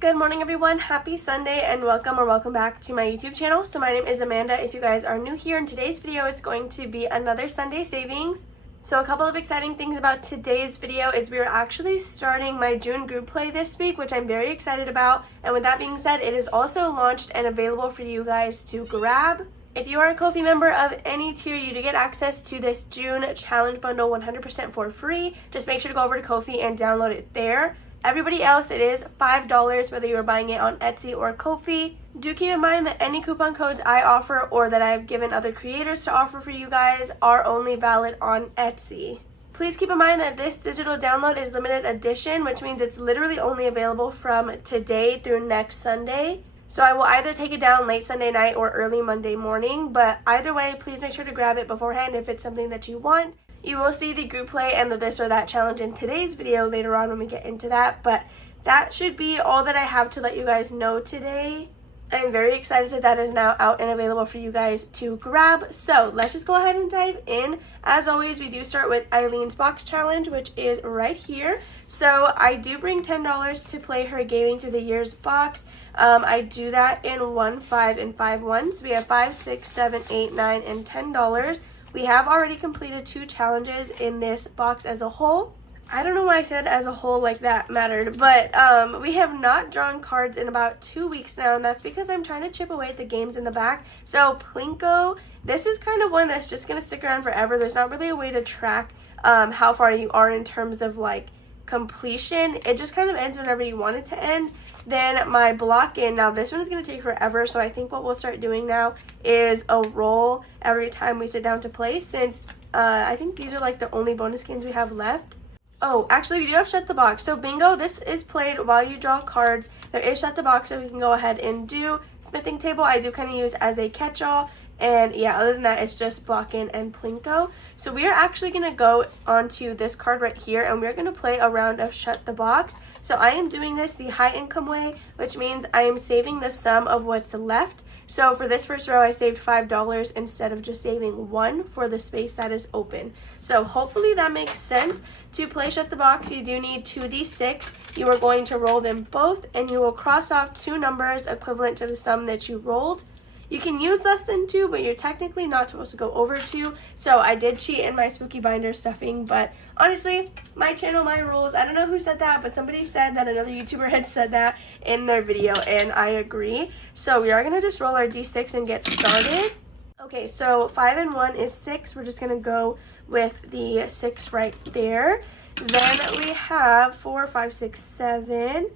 Good morning everyone, happy Sunday and welcome back to my YouTube channel. So my name is Amanda if you guys are new here, and today's video is going to be another Sunday savings. So a couple of exciting things about today's video is we are actually starting my June group play this week, which I'm very excited about. And with that being said, it is also launched and available for you guys to grab. If you are a Ko-fi member of any tier, you do get access to this June challenge bundle 100% for free. Just make sure to go over to Ko-fi and download it there. Everybody else, it is $5 whether you are buying it on Etsy or Ko-fi. Do keep in mind that any coupon codes I offer or that I've given other creators to offer for you guys are only valid on Etsy. Please keep in mind that this digital download is limited edition, which means it's literally only available from today through next Sunday. So I will either take it down late Sunday night or early Monday morning, but either way, please make sure to grab it beforehand if it's something that you want. You will see the group play and the this or that challenge in today's video later on when we get into that, but that should be all that I have to let you guys know today. I'm very excited that that is now out and available for you guys to grab. So let's just go ahead and dive in. As always, we do start with Eileen's box challenge, which is right here. So I do bring $10 to play her Gaming Through the Years box. I do that in 1, 5, and 5 ones. So we have 5, 6, 7, 8, 9, and $10. We have already completed 2 challenges in this box as a whole. I don't know why I said as a whole like that mattered, but we have not drawn cards in about 2 weeks now, and that's because I'm trying to chip away at the games in the back. So Plinko, this is kind of one that's just going to stick around forever. There's not really a way to track how far you are in terms of like completion. It just kind of ends whenever you want it to end. Then my block in, now this one is going to take forever, so I think what we'll start doing now is a roll every time we sit down to play, since I think these are like the only bonus games we have left. Oh, actually we do have Shut the Box. So bingo, this is played while you draw cards. There is Shut the Box that we can go ahead and do. Smithing Table I do kind of use as a catch-all. And yeah, other than that, it's just block in and Plinko. So we are actually going to go onto this card right here, and we're going to play a round of Shut the Box. So I am doing this the high income way, which means I am saving the sum of what's left. So for this first row, I saved $5 instead of just saving 1 for the space that is open. So hopefully that makes sense. To play Shut the Box, you do need 2d6. You are going to roll them both, and you will cross off 2 numbers equivalent to the sum that you rolled. You can use less than 2, but you're technically not supposed to go over 2. So I did cheat in my spooky binder stuffing, but honestly, my channel, my rules. I don't know who said that, but somebody said that another YouTuber had said that in their video, and I agree. So we are going to just roll our d6 and get started. Okay, so 5 and 1 is 6. We're just going to go with the 6 right there. Then we have 4, 5, 6, 7.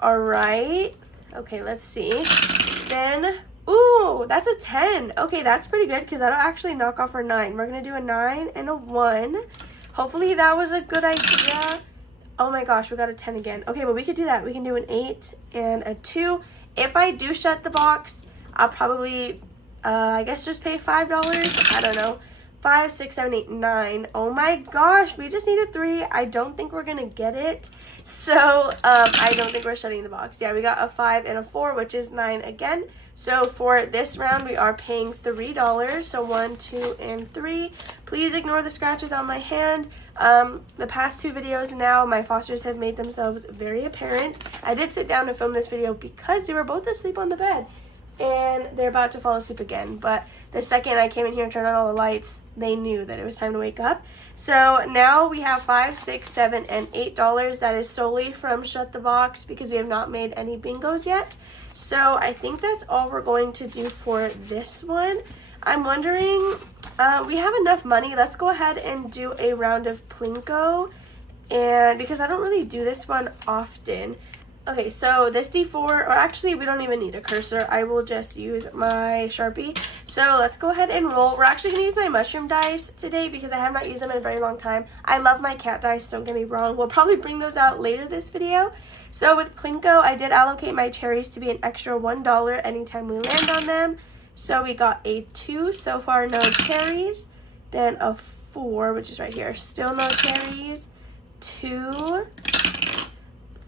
All right. Okay, let's see. Then... ooh, that's a 10. Okay, that's pretty good because that'll actually knock off our 9. We're going to do a 9 and a 1. Hopefully that was a good idea. Oh my gosh, we got a 10 again. Okay, but we could do that. We can do an 8 and a 2. If I do Shut the Box, I'll probably, I guess just pay $5. I don't know. 5, 6, 7, 8, 9. Oh my gosh, we just need a 3. I don't think we're going to get it. So, I don't think we're shutting the box. Yeah, we got a 5 and a 4, which is 9 again. So for this round, we are paying $3. So 1, 2, and 3. Please ignore the scratches on my hand. The past 2 videos now, my fosters have made themselves very apparent. I did sit down and film this video because they were both asleep on the bed. And they're about to fall asleep again. But the second I came in here and turned on all the lights, they knew that it was time to wake up. So now we have $5, $6, $7, and $8. That is solely from Shut the Box because we have not made any bingos yet. So I think that's all we're going to do for this one. I'm wondering, we have enough money. Let's go ahead and do a round of Plinko. And because I don't really do this one often. Okay, so this D4, or actually we don't even need a cursor. I will just use my Sharpie. So let's go ahead and roll. We're actually going to use my mushroom dice today because I have not used them in a very long time. I love my cat dice, don't get me wrong. We'll probably bring those out later this video. So with Plinko, I did allocate my cherries to be an extra $1 anytime we land on them. So we got a 2, so far no cherries. Then a 4, which is right here, still no cherries. 2,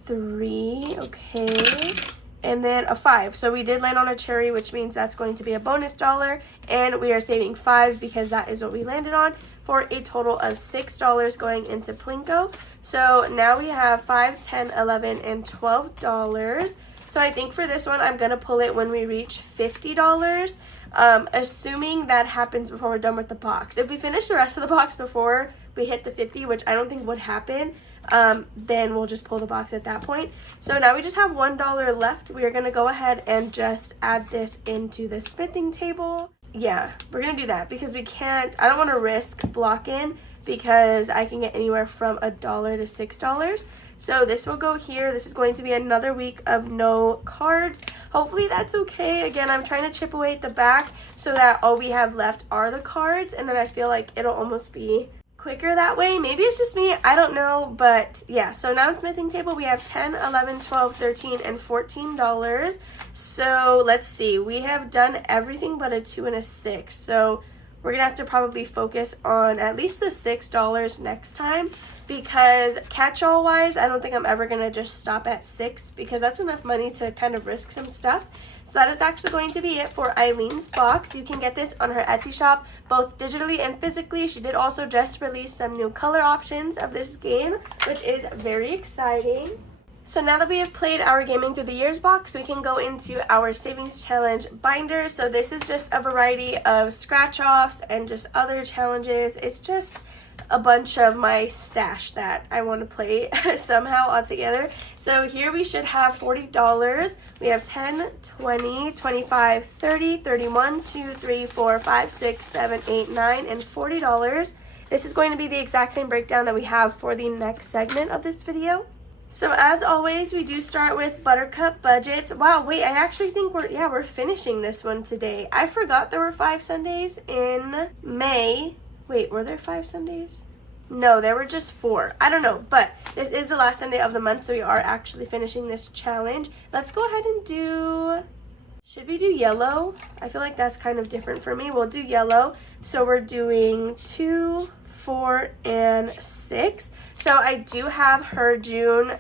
3, okay, and then a 5. So we did land on a cherry, which means that's going to be a bonus $1, and we are saving 5 because that is what we landed on, for a total of $6 going into Plinko. So now we have $5, $10, $11, and $12. So I think for this one, I'm going to pull it when we reach $50, assuming that happens before we're done with the box. If we finish the rest of the box before we hit the 50, which I don't think would happen, then we'll just pull the box at that point. So now we just have $1 left. We are going to go ahead and just add this into the smithing table. Yeah, we're going to do that because we can't, I don't want to risk block-in because I can get anywhere from $1 to $6. So this will go here. This is going to be another week of no cards. Hopefully that's okay. Again, I'm trying to chip away at the back so that all we have left are the cards, and then I feel like it'll almost be quicker that way. Maybe it's just me, I don't know, but yeah. So now in smithing table we have $10, $11, $12, $13, and $14. So let's see, we have done everything but a 2 and a 6. So we're gonna have to probably focus on at least the $6 next time, because catch-all wise, I don't think I'm ever gonna just stop at 6 because that's enough money to kind of risk some stuff. So that is actually going to be it for Eileen's box. You can get this on her Etsy shop, both digitally and physically. She did also just release some new color options of this game, which is very exciting. So now that we have played our Gaming Through the Years box, we can go into our Savings Challenge binder. So this is just a variety of scratch-offs and just other challenges. It's just a bunch of my stash that I want to play somehow all together. So here we should have $40. We have 10, 20, 25, 30, 31, 2, 3, 4, 5, 6, 7, 8, 9, and $40. This is going to be the exact same breakdown that we have for the next segment of this video. So as always, we do start with Buttercup budgets. Wow, wait, I actually think we're finishing this one today. I forgot there were 5 Sundays in May. Wait, were there 5 Sundays? No, there were just 4. I don't know, but this is the last Sunday of the month, so we are actually finishing this challenge. Let's go ahead and do, should we do yellow? I feel like that's kind of different for me. We'll do yellow. So we're doing 2, 4, and 6. So I do have her June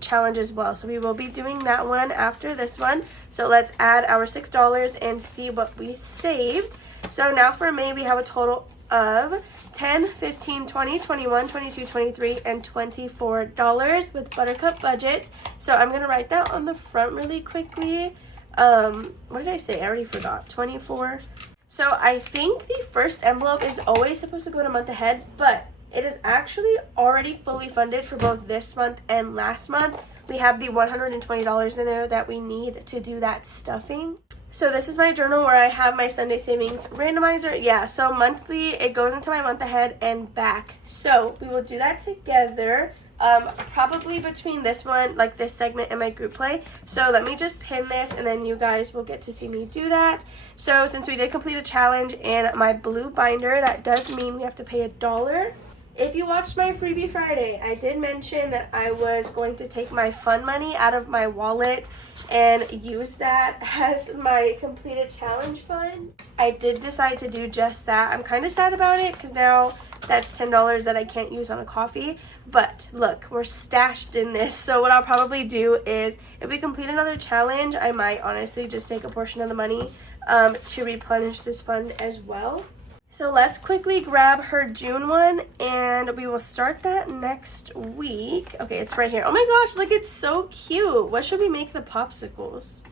challenge as well. So we will be doing that one after this one. So let's add our $6 and see what we saved. So now for May, we have a total of 10, 15, 20, 21, 22, 23, and $24 with Buttercup budget. So I'm going to write that on the front really quickly. What did I say? I already forgot. 24. So I think the first envelope is always supposed to go to month ahead, but it is actually already fully funded for both this month and last month. We have the $120 in there that we need to do that stuffing. So this is my journal where I have my Sunday savings randomizer. Yeah, so monthly, it goes into my month ahead and back. So we will do that together, probably between this one, like this segment, and my group play. So let me just pin this, and then you guys will get to see me do that. So since we did complete a challenge in my blue binder, that does mean we have to pay $1. If you watched my Freebie Friday, I did mention that I was going to take my fun money out of my wallet and use that as my completed challenge fund. I did decide to do just that. I'm kind of sad about it because now that's $10 that I can't use on a coffee. But look, we're stashed in this. So what I'll probably do is if we complete another challenge, I might honestly just take a portion of the money to replenish this fund as well. So let's quickly grab her June one, and we will start that next week. Okay, it's right here. Oh my gosh, look, it's so cute. What should we make the popsicles?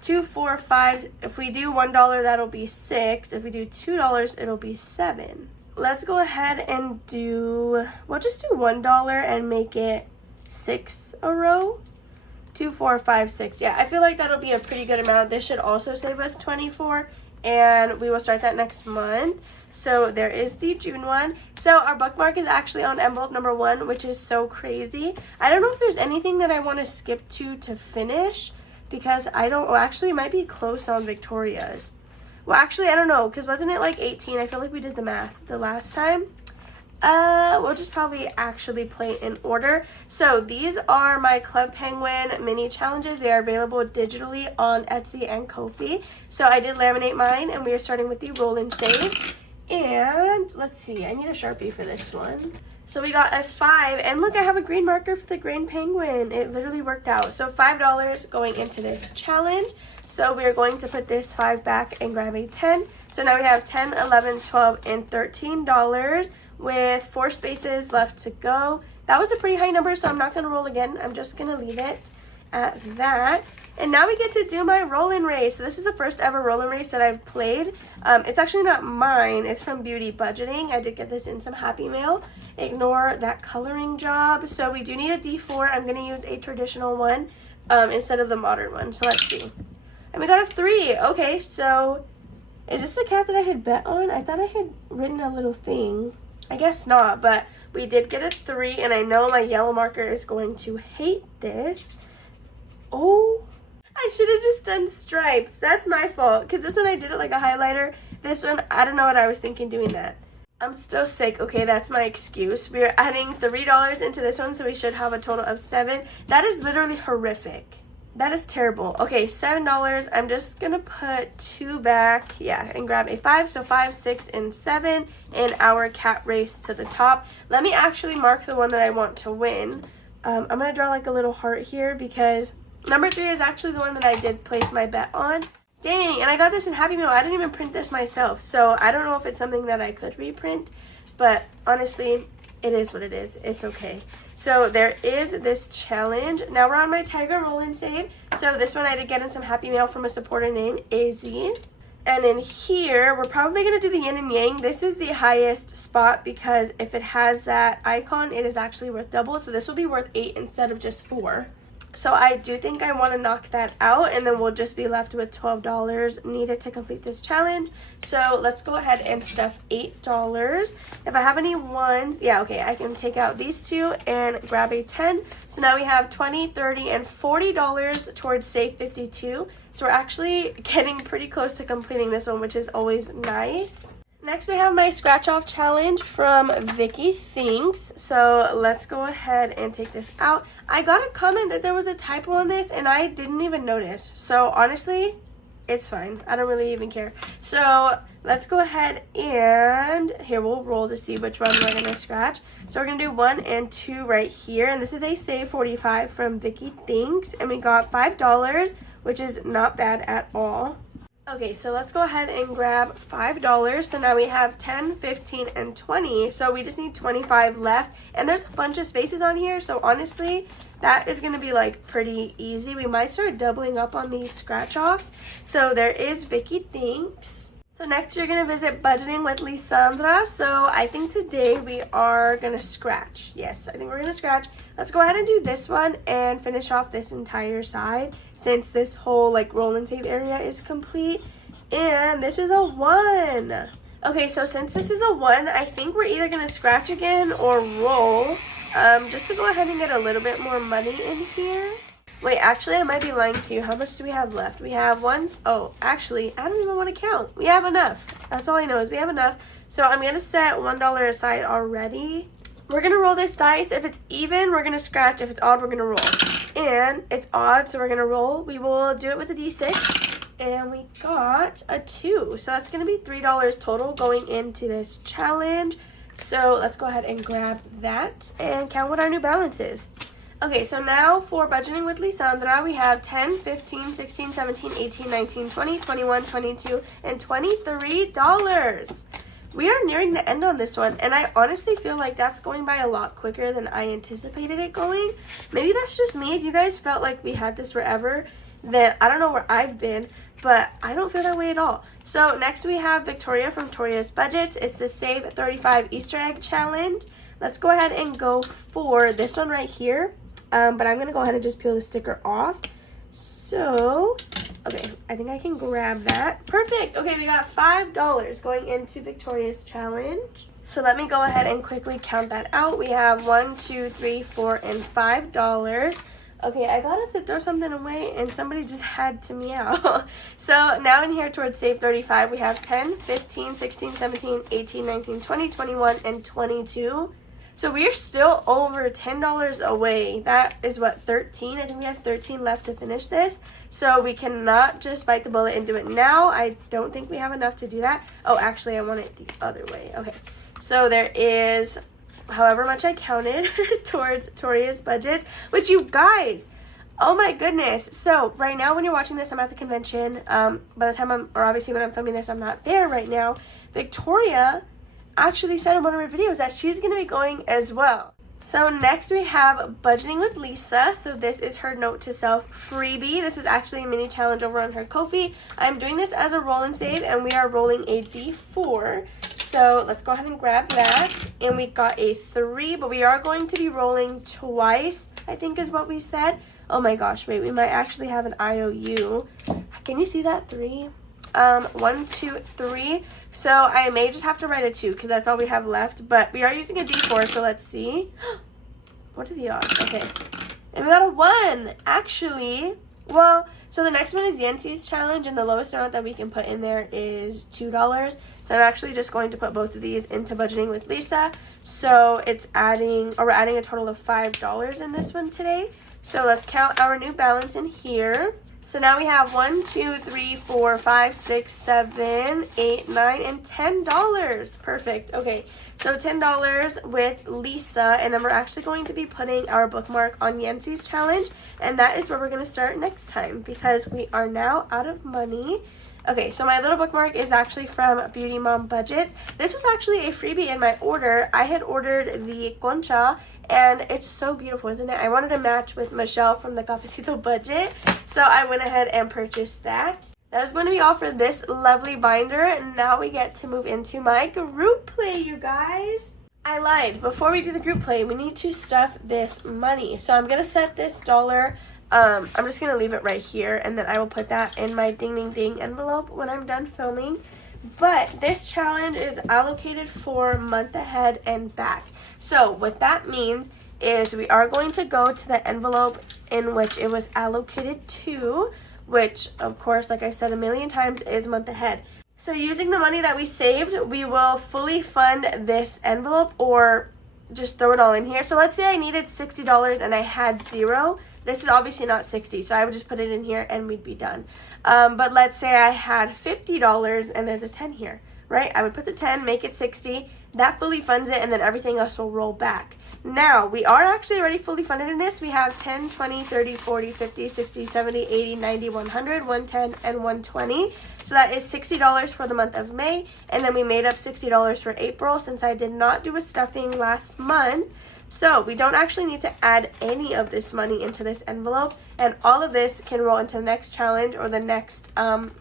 2, 4, 5. If we do $1, that'll be 6. If we do $2, it'll be 7. Let's go ahead and we'll just do $1 and make it 6 a row. 2, 4, 5, 6. Yeah, I feel like that'll be a pretty good amount. This should also save us 24. And we will start that next month. So there is the June one. So our bookmark is actually on envelope number 1, which is so crazy. I don't know if there's anything that I want to skip to finish, because I don't, well, actually it might be close on Victoria's. Well, actually, I don't know, because wasn't it like 18? I feel like we did the math the last time. We'll just probably actually play in order. So these are my Club Penguin mini challenges. They are available digitally on Etsy and Ko-fi. So I did laminate mine, and we are starting with the roll and save. And let's see, I need a Sharpie for this one. So we got a 5, and look, I have a green marker for the green penguin. It literally worked out. So $5 going into this challenge. So we are going to put this 5 back and grab a 10. So now we have 10, 11, 12, and $13 with 4 spaces left to go. That was a pretty high number, so I'm not going to roll again. I'm just going to leave it at that. And now we get to do my roll-in race. So this is the first ever roll-in race that I've played. It's actually not mine. It's from Beauty Budgeting. I did get this in some Happy Mail. Ignore that coloring job. So we do need a D4. I'm going to use a traditional one instead of the modern one. So let's see. And we got a 3. Okay, so is this the cat that I had bet on? I thought I had written a little thing. I guess not, but we did get a 3, and I know my yellow marker is going to hate this. Oh, I should have just done stripes. That's my fault, because this one I did it like a highlighter. This one, I don't know what I was thinking doing that. I'm still sick. Okay, that's my excuse. We are adding $3 into this one, so we should have a total of 7. That is literally horrific. That is terrible. Okay, $7. I'm just gonna put 2 back, yeah, and grab a 5. So 5, 6, and 7 in our cat race to the top. Let me actually mark the one that I want to win. I'm gonna draw like a little heart here because number 3 is actually the one that I did place my bet on. Dang, and I got this in Happy Meal. I didn't even print this myself, so I don't know if it's something that I could reprint, but honestly, it is what it is. It's okay. So there is this challenge. Now we're on my Tiger Roll and Save. So this one I did get in some Happy Mail from a supporter named Izzy. And in here, we're probably going to do the yin and yang. This is the highest spot because if it has that icon, it is actually worth double. So this will be worth 8 instead of just 4. So I do think I want to knock that out, and then we'll just be left with $12 needed to complete this challenge. So let's go ahead and stuff $8. If I have any ones, yeah, okay, I can take out these 2 and grab a 10. So now we have $20, $30, and $40 towards Save 52. So we're actually getting pretty close to completing this one, which is always nice. Next, we have my scratch off challenge from Vicky Thinks. So let's go ahead and take this out. I got a comment that there was a typo on this and I didn't even notice. So honestly, it's fine. I don't really even care. So let's go ahead and here we'll roll to see which one we're going to scratch. So we're going to do 1 and 2 right here. And this is a Save 45 from Vicky Thinks. And we got $5, which is not bad at all. Okay, so let's go ahead and grab $5. So now we have 10, 15, and 20. So we just need 25 left. And there's a bunch of spaces on here. So honestly, that is going to be like pretty easy. We might start doubling up on these scratch offs. So there is Vicky Thinks. So next we're going to visit Budgeting with Lisandra. So I think today we are going to scratch. Yes, I think we're going to scratch. Let's go ahead and do this one and finish off this entire side since this whole like roll and save area is complete. And this is a 1. Okay, so since this is a 1, I think we're either going to scratch again or roll just to go ahead and get a little bit more money in here. Wait, actually, I might be lying to you. How much do we have left? We have 1. Oh, actually, I don't even want to count. We have enough. That's all I know is we have enough. So I'm going to set $1 aside already. We're going to roll this dice. If it's even, we're going to scratch. If it's odd, we're going to roll. And it's odd, so we're going to roll. We will do it with a D6. And we got a 2. So that's going to be $3 total going into this challenge. So let's go ahead and grab that and count what our new balance is. Okay, so now for Budgeting with Lisandra, we have 10, 15, 16, 17, 18, 19, 20, 21, 22, and $23. We are nearing the end on this one, and I honestly feel like that's going by a lot quicker than I anticipated it going. Maybe that's just me. If you guys felt like we had this forever, then I don't know where I've been, but I don't feel that way at all. So next we have Victoria from Toria's Budgets. It's the Save 35 Easter Egg Challenge. Let's go ahead and go for this one right here. But I'm going to go ahead and just peel the sticker off. So, okay, I think I can grab that. Perfect. Okay, we got $5 going into Victoria's challenge. So let me go ahead and quickly count that out. We have 1, 2, 3, 4, and $5. Okay, I got up to throw something away and somebody just had to meow. So now in here towards Save 35, we have 10, 15, 16, 17, 18, 19, 20, 21, and 22. So we are still over $10 away. That is what, 13? I think we have 13 left to finish this. So we cannot just bite the bullet and do it now. I don't think we have enough to do that. Oh, actually, I want it the other way. Okay, so there is however much I counted towards Toria's Budgets, which you guys, oh my goodness. So right now when you're watching this, I'm at the convention. By the time obviously when I'm filming this, I'm not there right now. Victoria actually said in one of her videos that she's going to be going as well. So next we have Budgeting with Lisa. So this is her note to self freebie. This is actually a mini challenge over on her Ko-fi. I'm doing this as a roll and save, and we are rolling a D4. So let's go ahead and grab that. And we got a 3, but we are going to be rolling twice, I think is what we said. Oh my gosh, wait, we might actually have an IOU. Can you see that 3? 1, 2, 3. So I may just have to write a 2 because that's all we have left. But we are using a D4, so let's see. What are the odds? Okay. And we got a 1, actually. Well, so the next one is Yancy's challenge, and the lowest amount that we can put in there is $2. So I'm actually just going to put both of these into Budgeting with Lisa. So it's we're adding a total of $5 in this one today. So let's count our new balance in here. So now we have 1, 2, 3, 4, 5, 6, 7, 8, 9, and $10. Perfect. Okay, so $10 with Lisa, and then we're actually going to be putting our bookmark on Yancy's challenge, and that is where we're going to start next time because we are now out of money. Okay, so my little bookmark is actually from Beauty Mom Budgets. This was actually a freebie in my order. I had ordered the concha, and it's so beautiful, isn't it? I wanted to match with Michelle from the Cafecito Budget, so I went ahead and purchased that. That is going to be all for this lovely binder, and now we get to move into my group play, you guys. I lied. Before we do the group play, we need to stuff this money. So I'm going to set this dollar. I'm just going to leave it right here, and then I will put that in my ding ding ding envelope when I'm done filming. But this challenge is allocated for month ahead and back. So what that means is we are going to go to the envelope in which it was allocated to, which of course, like I've said a million times, is month ahead. So using the money that we saved, we will fully fund this envelope or just throw it all in here. So let's say I needed $60 and I had 0. This is obviously not 60, so I would just put it in here and we'd be done. But let's say I had $50 and there's a 10 here, right? I would put the 10, make it 60. That fully funds it, and then everything else will roll back. Now, we are actually already fully funded in this. We have 10, 20, 30, 40, 50, 60, 70, 80, 90, 100, 110, and 120. So that is $60 for the month of May, and then we made up $60 for April since I did not do a stuffing last month. So we don't actually need to add any of this money into this envelope, and all of this can roll into the next challenge or the next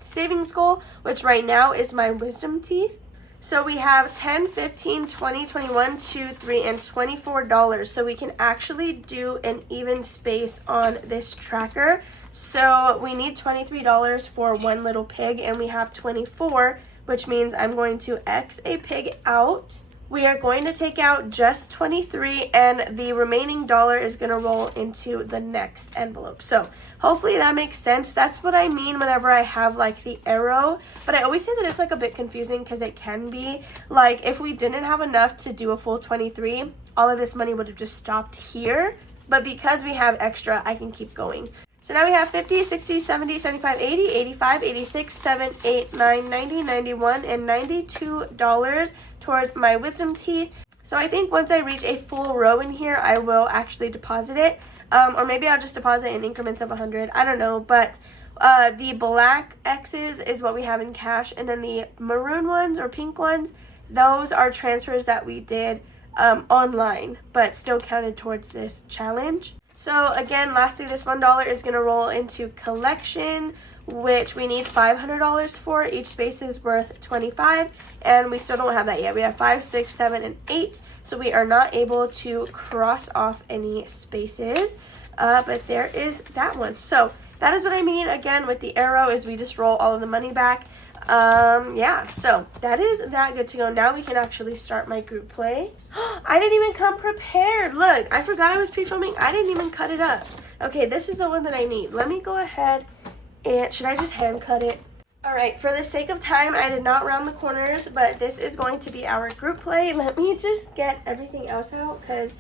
savings goal, which right now is my wisdom teeth. So we have 10, 15, 20, 21, 2, 3, and $24. So we can actually do an even space on this tracker. So we need $23 for one little pig, and we have 24, which means I'm going to X a pig out. We are going to take out just 23, and the remaining dollar is going to roll into the next envelope. So hopefully that makes sense. That's what I mean whenever I have like the arrow, but I always say that it's like a bit confusing because it can be. Like if we didn't have enough to do a full 23, all of this money would have just stopped here, but because we have extra, I can keep going. So now we have 50, 60, 70, 75, 80, 85, 86, 7, 8, 9, 90, 91, and $92 towards my wisdom teeth. So I think once I reach a full row in here, I will actually deposit it. Or maybe I'll just deposit in increments of 100. I don't know. But the black X's is what we have in cash. And then the maroon ones or pink ones, those are transfers that we did online, but still counted towards this challenge. So again, lastly, this $1 is going to roll into collection, which we need $500 for. Each space is worth 25, and we still don't have that yet. We have 5, 6, 7, and 8, so we are not able to cross off any spaces, but there is that one. So that is what I mean again with the arrow, is we just roll all of the money back. Yeah, so that is that good to go. Now we can actually start my group play. I didn't even come prepared. Look, I forgot I was pre-filming. I didn't even cut it up. Okay, this is the one that I need. Let me go ahead and, should I just hand cut it? All right, for the sake of time, I did not round the corners, but this is going to be our group play. Let me just get everything else out because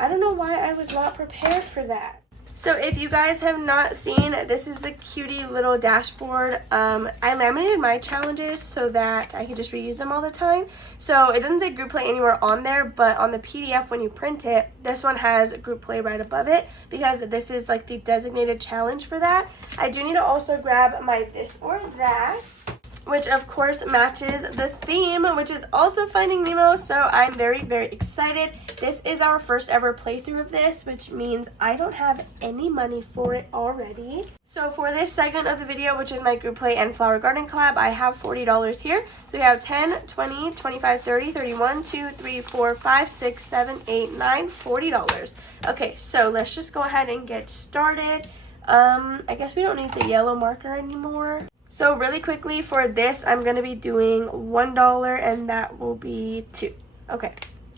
I don't know why I was not prepared for that. So if you guys have not seen, this is the cutie little dashboard. I laminated my challenges so that I could just reuse them all the time. So it doesn't say group play anywhere on there, but on the PDF when you print it, this one has group play right above it because this is like the designated challenge for that. I do need to also grab my this or that. which of course matches the theme, which is also Finding Nemo, so I'm very, very excited. This is our first ever playthrough of this, which means I don't have any money for it already. So for this segment of the video, which is my group play and flower garden collab, I have $40 here. So we have 10, 20, 25, 30, 31, 2, 3, 4, 5, 6, 7, 8, 9, $40. Okay, so let's just go ahead and get started. I guess we don't need the yellow marker anymore. So really quickly for this, I'm going to be doing $1 and that will be 2. Okay,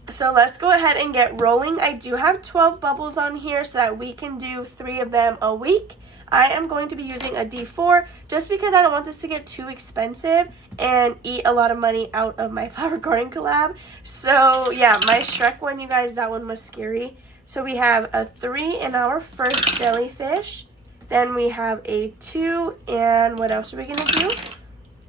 so let's go ahead and get rolling. I do have 12 bubbles on here so that we can do 3 of them a week. I am going to be using a D4 just because I don't want this to get too expensive and eat a lot of money out of my flower garden collab. So yeah, my Shrek one, you guys, that one was scary. So we have a 3 in our first jellyfish. Then we have a 2, and what else are we gonna do?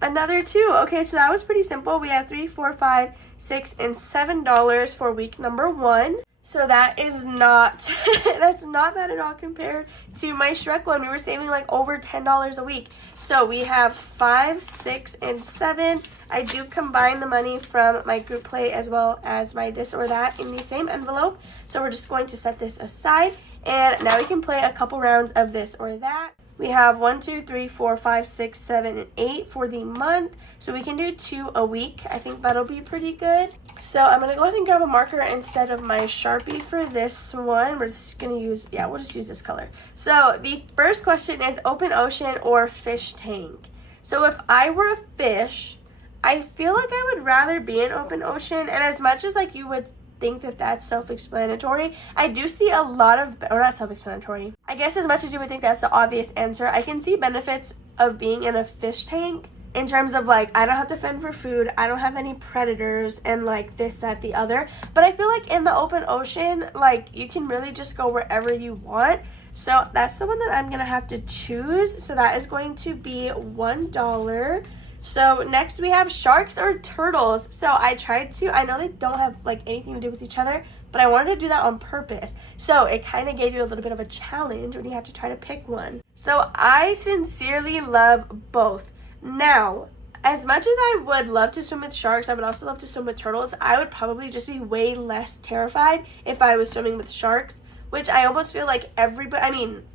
Another 2. Okay, so that was pretty simple. We have 3, 4, 5, 6, and $7 for week number 1. So that is not, that's not bad at all compared to my Shrek one. We were saving like over $10 a week. So we have 5, 6, and 7. I do combine the money from my group play as well as my this or that in the same envelope. So we're just going to set this aside. And now we can play a couple rounds of this or that. We have 1, 2, 3, 4, 5, 6, 7, and 8 for the month. So we can do 2 a week. I think that'll be pretty good. So I'm going to go ahead and grab a marker instead of my Sharpie for this one. We're just going to use, yeah, we'll just use this color. So the first question is open ocean or fish tank. So if I were a fish, I feel like I would rather be in open ocean. And as much as like you would think that that's self-explanatory, I do see a lot of, or not self-explanatory, I guess as much as you would think that's the obvious answer, I can see benefits of being in a fish tank in terms of like I don't have to fend for food, I don't have any predators and like this, that, the other. But I feel like in the open ocean, like you can really just go wherever you want. So that's the one that I'm gonna have to choose. So that is going to be $1. So next we have sharks or turtles. So I tried to, I know they don't have like anything to do with each other, but I wanted to do that on purpose. So it kind of gave you a little bit of a challenge when you have to try to pick one. So I sincerely love both. Now, as much as I would love to swim with sharks, I would also love to swim with turtles. I would probably just be way less terrified if I was swimming with sharks, which I almost feel like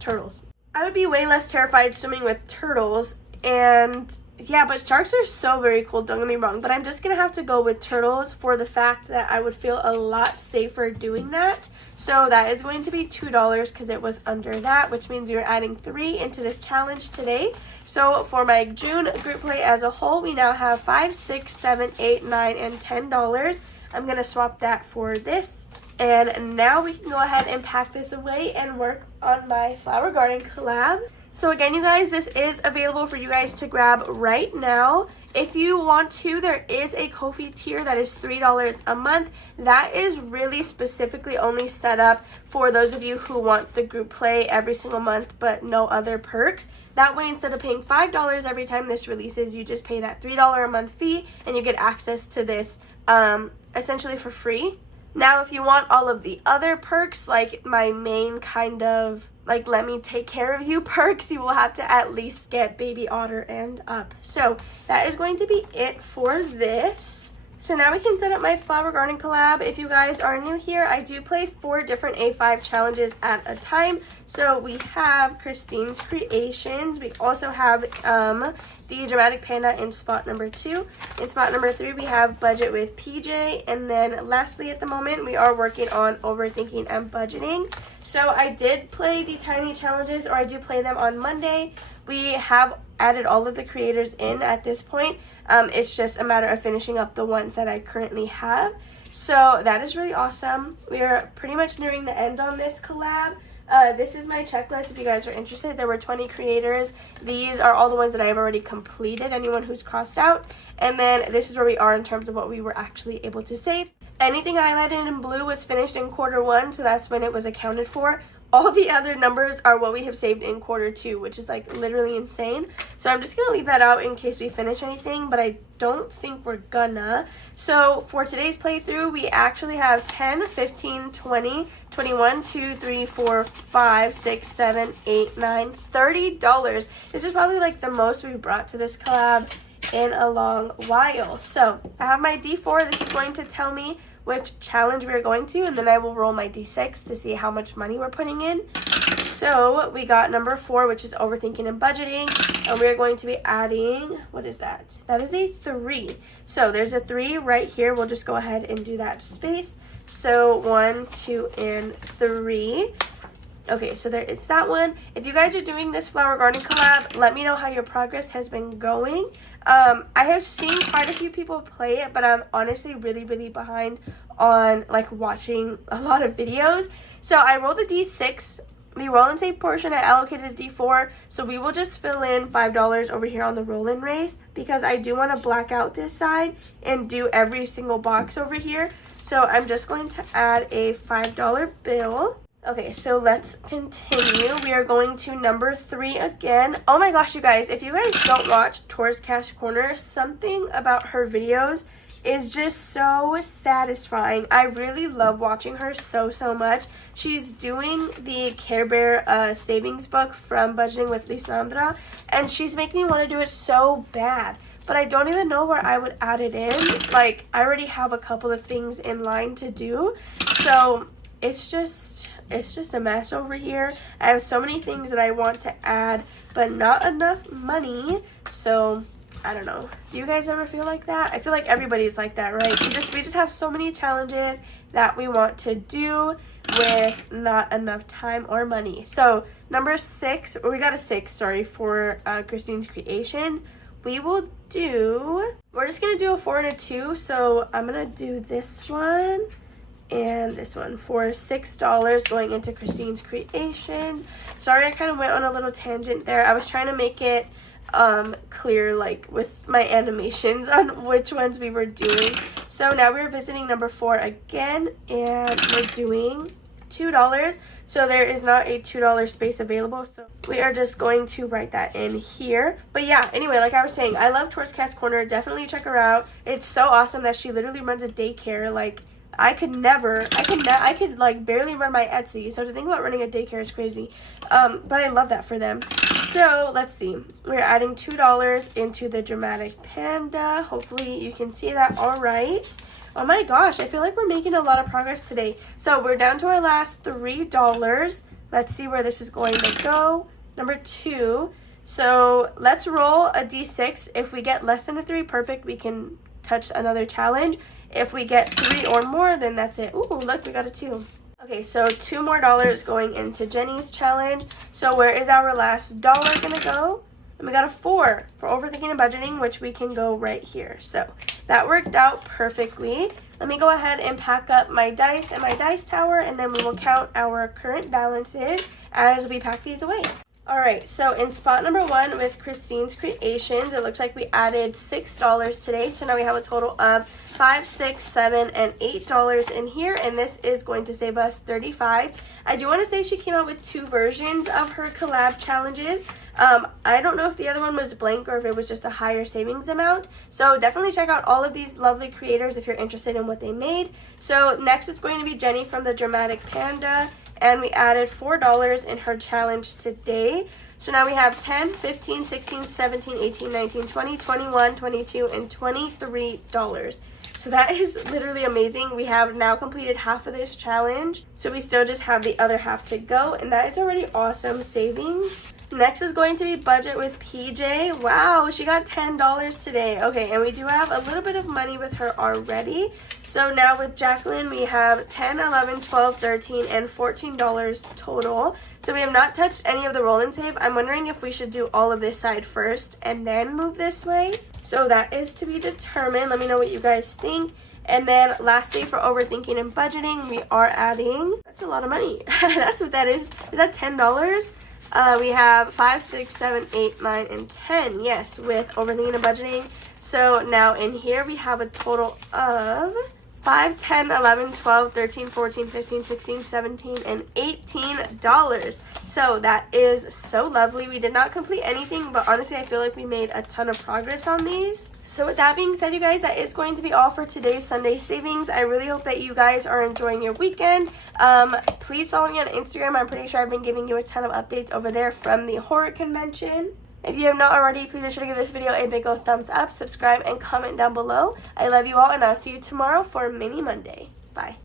turtles. I would be way less terrified swimming with turtles. And yeah, but sharks are so very cool, don't get me wrong, but I'm just gonna have to go with turtles for the fact that I would feel a lot safer doing that. So that is going to be $2 because it was under that, which means you're adding 3 into this challenge today. So for my June group play as a whole, we now have 5, 6, 7, 8, 9, and $10. I'm gonna swap that for this. And now we can go ahead and pack this away and work on my flower garden collab. So again, you guys, this is available for you guys to grab right now. If you want to, there is a Ko-fi tier that is $3 a month. That is really specifically only set up for those of you who want the group play every single month but no other perks. That way, instead of paying $5 every time this releases, you just pay that $3 a month fee and you get access to this essentially for free. Now, if you want all of the other perks, like my main kind of like let me take care of you perks, you will have to at least get baby otter and up. So that is going to be it for this. So now we can set up my flower garden collab. If you guys are new here, I do play 4 different A5 challenges at a time. So we have Christine's Creations. We also have the Dramatic Panda in spot number 2. In spot number 3, we have Budget with PJ. And then lastly, at the moment, we are working on Overthinking and Budgeting. So I did play the tiny challenges, or I do play them on Monday. We have added all of the creators in at this point. It's just a matter of finishing up the ones that I currently have. So that is really awesome. We are pretty much nearing the end on this collab. This is my checklist if you guys are interested. There were 20 creators. These are all the ones that I have already completed, anyone who's crossed out. And then this is where we are in terms of what we were actually able to save. Anything highlighted in blue was finished in Q1, so that's when it was accounted for. All the other numbers are what we have saved in Q2, which is like literally insane. So I'm just going to leave that out in case we finish anything, but I don't think we're gonna. So for today's playthrough, we actually have 10, 15, 20, 21, 2, 3, 4, 5, 6, 7, 8, 9, $30. This is probably like the most we've brought to this collab in a long while. So I have my D4. This is going to tell me which challenge we're going to, and then I will roll my D6 to see how much money we're putting in. So we got number 4, which is overthinking and budgeting, and we're going to be adding, what is that? That is a 3. So there's a 3 right here. We'll just go ahead and do that space. So 1, 2, and 3. Okay, so there is that one. If you guys are doing this flower garden collab, let me know how your progress has been going. I have seen quite a few people play it, but I'm honestly really behind on like watching a lot of videos. So I rolled a D6. The roll and save portion I allocated a D4, so we will just fill in $5 over here on the roll and race because I do want to black out this side and do every single box over here. So I'm just going to add a $5 bill. Okay, so let's continue. We are going to number 3 again. Oh my gosh, you guys, if you guys don't watch Tor's Cash Corner, something about her videos is just so satisfying. I really love watching her so much. She's doing the Care Bear savings book from Budgeting with Amanda, and she's making me want to do it so bad. But I don't even know where I would add it in. Like, I already have a couple of things in line to do. So it's just a mess over here. I have so many things that I want to add, but not enough money. So I don't know. Do you guys ever feel like that? I feel like everybody's like that, right? We just have so many challenges that we want to do with not enough time or money. So number 6, or we got a 6, sorry, for Christine's Creations. We're just gonna do a 4 and a 2. So I'm gonna do this one and this one for $6 going into Christine's Creations. Sorry, I kind of went on a little tangent there. I was trying to make it clear, like with my animations on which ones we were doing. So now we're visiting number 4 again, and we're doing $2. So there is not a $2 space available, so we are just going to write that in here. But yeah, anyway, like I was saying, I love Tor's Cash Corner. Definitely check her out. It's so awesome that she literally runs a daycare. Like, I could like barely run my Etsy, so to think about running a daycare is crazy. But I love that for them. So let's see, we're adding $2 into the Dramatic Panda. Hopefully you can see that all right. Oh my gosh, I feel like we're making a lot of progress today. So we're down to our last $3. Let's see where this is going to go. Number 2. So let's roll a D6. If we get less than a 3, perfect, we can touch another challenge. If we get 3 or more, then that's it. Ooh, look, we got a 2. Okay, so $2 more going into Jenny's challenge. So where is our last dollar gonna go? And we got a 4 for overthinking and budgeting, which we can go right here. So that worked out perfectly. Let me go ahead and pack up my dice and my dice tower, and then we will count our current balances as we pack these away. Alright, so in spot number 1 with Christine's Creations, it looks like we added $6 today. So now we have a total of $5, $6, $7, and $8 in here, and this is going to save us $35. I do want to say she came out with 2 versions of her collab challenges. I don't know if the other one was blank or if it was just a higher savings amount. So definitely check out all of these lovely creators if you're interested in what they made. So next is going to be Jenny from the Dramatic Panda. And we added $4 in her challenge today. So now we have 10, 15, 16, 17, 18, 19, 20, 21, 22, and $23. So that is literally amazing. We have now completed half of this challenge. So we still just have the other half to go. And that is already awesome savings. Next is going to be Budget with PJ. Wow, she got $10 today. Okay, and we do have a little bit of money with her already. So now with Jacqueline, we have $10, $11, $12, $13, and $14 total. So we have not touched any of the roll and save. I'm wondering if we should do all of this side first and then move this way. So that is to be determined. Let me know what you guys think. And then lastly, for overthinking and budgeting, we are adding, that's a lot of money. That's what that is. Is that $10? We have 5, 6, 7, 8, 9, and 10. Yes, with overthinking and budgeting. So now in here we have a total of 5, 10, 11, 12, 13, 14, 15, 16, 17, and $18. So that is so lovely. We did not complete anything, but honestly, I feel like we made a ton of progress on these. So with that being said, you guys, that is going to be all for today's Sunday savings. I really hope that you guys are enjoying your weekend. Please follow me on Instagram. I'm pretty sure I've been giving you a ton of updates over there from the horror convention. If you have not already, please be sure to give this video a big old thumbs up, subscribe, and comment down below. I love you all, and I'll see you tomorrow for Mini Monday. Bye.